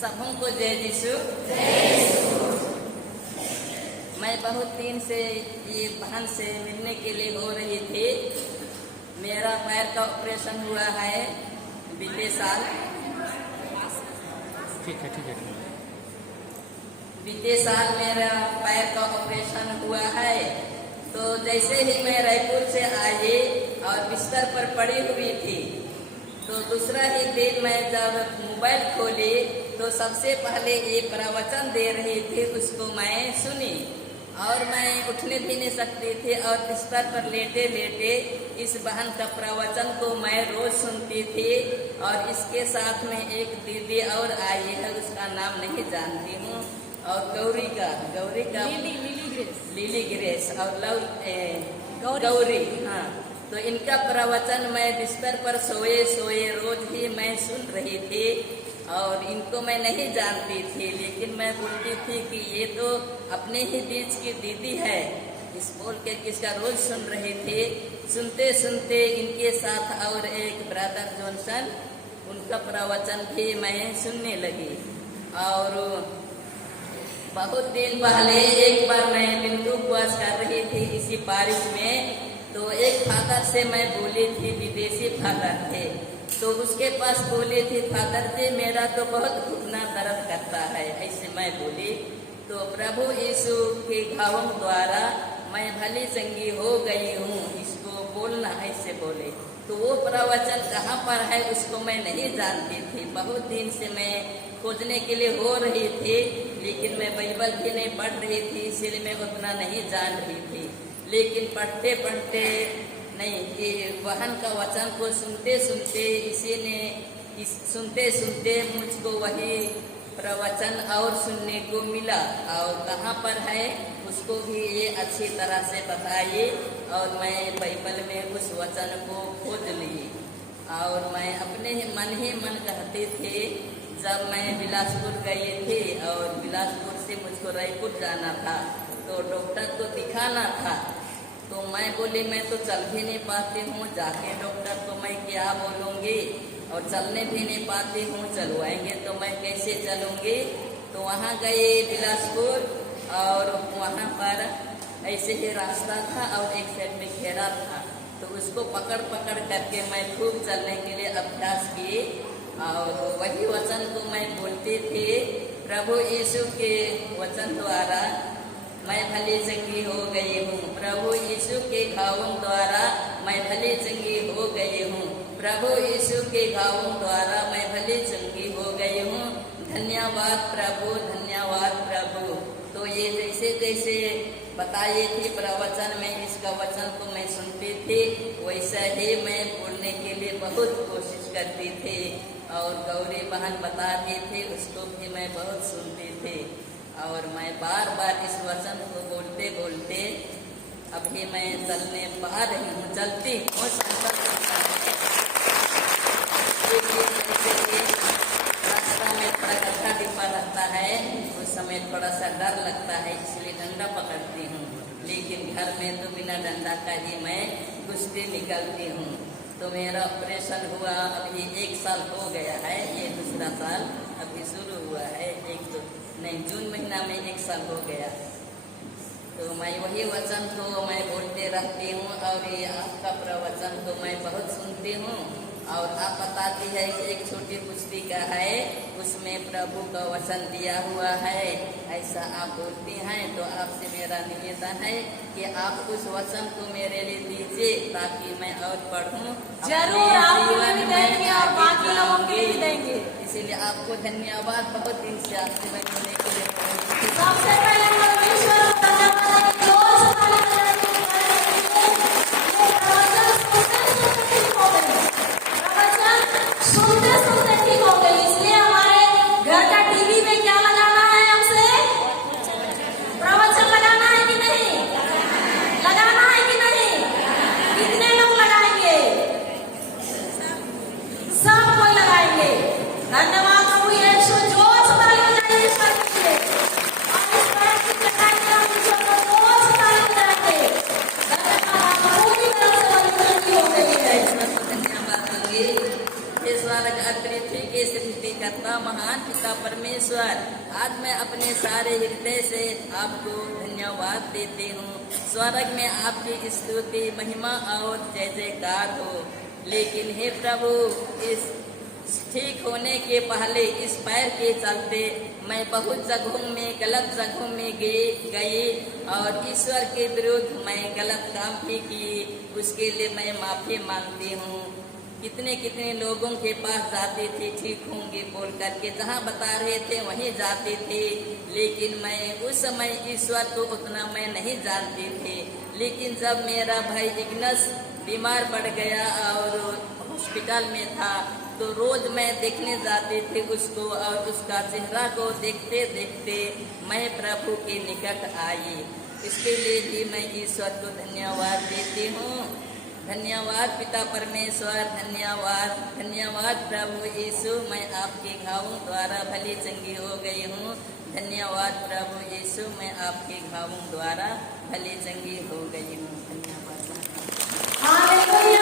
सबों को जय यीशु। मैं बहुत दिन से ये बहन से मिलने के लिए हो रही थी। मेरा पैर का ऑपरेशन हुआ है बीते साल। ठीक है। बीते साल मेरा पैर का ऑपरेशन हुआ है। तो जैसे ही मैं रायपुर से आई और बिस्तर पर पड़ी हुई थी, तो दूसरा ही दिन मैं जब मोबाइल खोली तो सबसे पहले ये प्रवचन दे रही थी, उसको मैं सुनी और मैं उठने भी नहीं सकती थी और बिस्तर पर लेटे लेटे इस बहन का प्रवचन को मैं रोज सुनती थी। और इसके साथ में एक दीदी और आई है, उसका नाम नहीं जानती हूँ, और गौरी का लिली ग्रेस और गौरी। हाँ, तो इनका प्रवचन मैं बिस्तर पर सोए सोए रोज ही मैं सुन रही थी। और इनको मैं नहीं जानती थी, लेकिन मैं बोलती थी कि ये तो अपने ही बीच की दीदी है, इस बोल के किसका रोज सुन रही थी। सुनते सुनते इनके साथ और एक ब्रदर जॉनसन, उनका प्रवचन भी मैं सुनने लगी। और बहुत दिन पहले एक बार मैं बिंदु उपवास कर रही थी इसी बारिश में, तो एक फादर से मैं बोली थी, विदेशी फादर थे, तो उसके पास बोली थी, फादर जी मेरा तो बहुत घुटना दर्द करता है, ऐसे मैं बोली। तो प्रभु यीशु के घावों द्वारा मैं भली चंगी हो गई हूँ, इसको बोलना, ऐसे बोले। तो वो प्रवचन कहाँ पर है उसको मैं नहीं जानती थी। बहुत दिन से मैं खोजने के लिए हो रही थी, लेकिन मैं बाइबल भी नहीं पढ़ रही थी, इसलिए मैं उतना नहीं जान रही थी। लेकिन पढ़ते पढ़ते नहीं, ये बहन का वचन को सुनते सुनते सुनते सुनते मुझको वही प्रवचन और सुनने को मिला। और कहाँ पर है उसको भी ये अच्छी तरह से बताइए। और मैं बाइबल में उस वचन को खोज ली। और मैं अपने ही मन कहते थे, जब मैं बिलासपुर गई थी और बिलासपुर से मुझको रायपुर जाना था, तो डॉक्टर को दिखाना था, तो मैं बोली मैं तो चल भी नहीं पाती हूँ, जाके डॉक्टर को मैं क्या बोलूँगी, और चलने भी नहीं पाती हूँ, चलवाएंगे तो मैं कैसे चलूँगी। तो वहाँ गई बिलासपुर, और वहाँ पर ऐसे ही रास्ता था और एक साइड में घेरा था, तो उसको पकड़ पकड़ करके मैं खूब चलने के लिए अभ्यास की। और वही वचन को मैं बोलती थी, प्रभु यीशु के वचन द्वारा मैं भली चंगी हो गई हूँ, प्रभु यीशु के घावों द्वारा मैं भली चंगी हो गई हूँ, प्रभु यीशु के घावों द्वारा मैं भली चंगी हो गई हूँ। धन्यवाद प्रभु, धन्यवाद प्रभु। तो ये जैसे जैसे बताई थी प्रवचन में, इसका वचन को मैं सुनती थी, वैसा ही मैं बोलने के लिए बहुत कोशिश करती थी। और गौरी बहन बताती थी, उसको भी मैं बहुत सुनती थी। और मैं बार बार इस वचन को बोलते बोलते अभी मैं चलने पा रही हूँ, चलती हूँ। रास्ता में थोड़ा गड्ढा डिब्बा रहता है, उस समय थोड़ा सा डर लगता है, इसलिए डंडा पकड़ती हूँ। लेकिन घर में तो बिना डंडा का ही मैं कुश्ती निकलती हूँ। तो मेरा ऑपरेशन हुआ अभी 1 साल हो गया है, ये दूसरा साल अभी शुरू हुआ है। जून महीना में 1 साल हो गया। तो मैं वही वचन को मैं बोलते रहती हूँ, और ये आपका प्रवचन को मैं बहुत सुनती हूँ। और आप बताती है कि एक छोटी पुस्तिका है, उसमें प्रभु का वचन दिया हुआ है, ऐसा आप बोलती हैं। तो आपसे मेरा निवेदन है कि आप उस वचन को मेरे लिए दीजिए, ताकि मैं और पढ़ूं, जरूर आपको भी देंगे और बाकी लोगों को भी देंगे। इसीलिए आपको धन्यवाद। बहुत दिन से आपसे मैं मिलने के लिए सबसे पहले परमेश्वर को धन्यवाद दें। सुनते सुनते ठीक हो गई। इसलिए हमारे घर का टीवी में क्या लगाना है, हमसे प्रवचन लगाना है कि नहीं, लगाना है कि नहीं, कितने लोग लगाएंगे? सब कोई लगाएंगे। धन्यवाद प्रभु यीशु। जोर से ताली बजाइए ईश्वर के लिए। और इस बात की लगाएंगे हम ईश्वर को जोर से ताली बजाएंगे। धन्यवाद, आप पूरी तरह से बंदी हो गई है। धन्यवाद दूंगी। स्वर्ग अतिथि के सृष्टि सृष्टिकर्ता महान पिता परमेश्वर, आज मैं अपने सारे हृदय से आपको धन्यवाद देती हूँ। स्वर्ग में आपकी स्तुति, महिमा और जय जयकार हो। लेकिन हे प्रभु, इस ठीक होने के पहले इस पैर के चलते मैं बहुत जगहों में, गलत जगहों में गई और ईश्वर के विरुद्ध मैं गलत काम भी किए। उसके लिए मैं माफी मांगती हूँ। कितने कितने लोगों के पास जाती थी ठीक होंगे बोल करके, जहाँ बता रहे थे वहीं जाती थी, लेकिन मैं उस समय ईश्वर को उतना मैं नहीं जानती थी। लेकिन जब मेरा भाई इग्नस बीमार पड़ गया और हॉस्पिटल में था, तो रोज मैं देखने जाती थी उसको, और उसका चेहरा को देखते देखते मैं प्रभु के निकट आई। इसके लिए भी मैं ईश्वर को धन्यवाद देती हूँ। धन्यवाद पिता परमेश्वर, धन्यवाद धन्यवाद प्रभु यीशु, मैं आपके घावों द्वारा भली चंगी हो गई हूँ। धन्यवाद प्रभु यीशु, मैं आपके घावों द्वारा भली चंगी हो गई हूँ। धन्यवाद। हालेलुया।